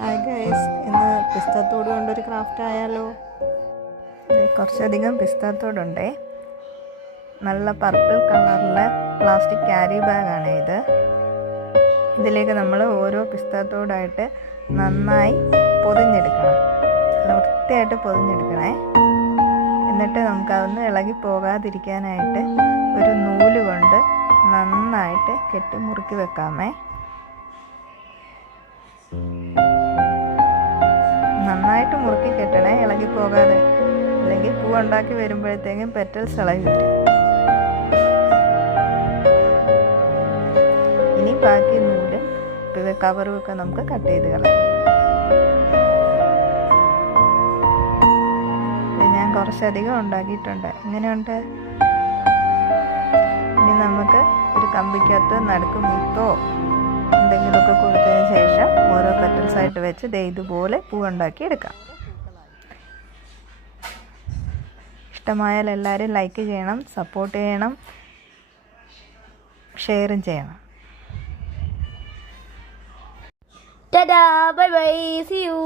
Hi guys, ഇന്ന് പിസ്താത്തോട് കൊണ്ടൊരു craft ആയാലോ? കുറച്ചധികം പിസ്താത്തോടുണ്ടേ. നല്ല പർപ്പിൾ കളറിലെ പ്ലാസ്റ്റിക് ക്യാരി ബാഗാണ് ഇത്. ഇതിലേക്ക് നമ്മൾ ഓരോ പിസ്താത്തോടായിട്ട് നന്നായി പൊതിഞ്ഞെടുക്കണം. നല്ല വൃത്തിയായിട്ട് പൊതിഞ്ഞെടുക്കണേ. എന്നിട്ട് നമുക്കതൊന്ന് ഇളകി പോകാതിരിക്കാനായിട്ട് ഒരു നൂല് കൊണ്ട് നന്നായിട്ട് കെട്ടി മുറുക്കി വെക്കാമേ. നന്നായിട്ട് മുറുക്കി കെട്ടണേ, ഇളകി പോകാതെ, അല്ലെങ്കിൽ പൂ ഉണ്ടാക്കി വരുമ്പോഴത്തേക്കും പെറ്റൽസ് ഇളകി വരും. ഇനി ബാക്കി നൂലും കവറും ഒക്കെ നമുക്ക് കട്ട് ചെയ്ത് കളയാം. ഞാൻ കുറച്ചധികം ഉണ്ടാക്കിയിട്ടുണ്ട്. എങ്ങനെയുണ്ട്? ഇനി നമുക്ക് ഒരു കമ്പിക്കകത്ത് നടുക്ക് മുത്തോ എന്തെങ്കിലുമൊക്കെ കൊടുത്തതിന് ശേഷം ഓരോ പെറ്റൽസ് ആയിട്ട് വെച്ച് ഇതുപോലെ പൂവുണ്ടാക്കി എടുക്കാം. ഇഷ്ടമായാൽ എല്ലാവരും ലൈക്ക് ചെയ്യണം, സപ്പോർട്ട് ചെയ്യണം, ഷെയറും ചെയ്യണം. Ta-da! Bye-bye! See you!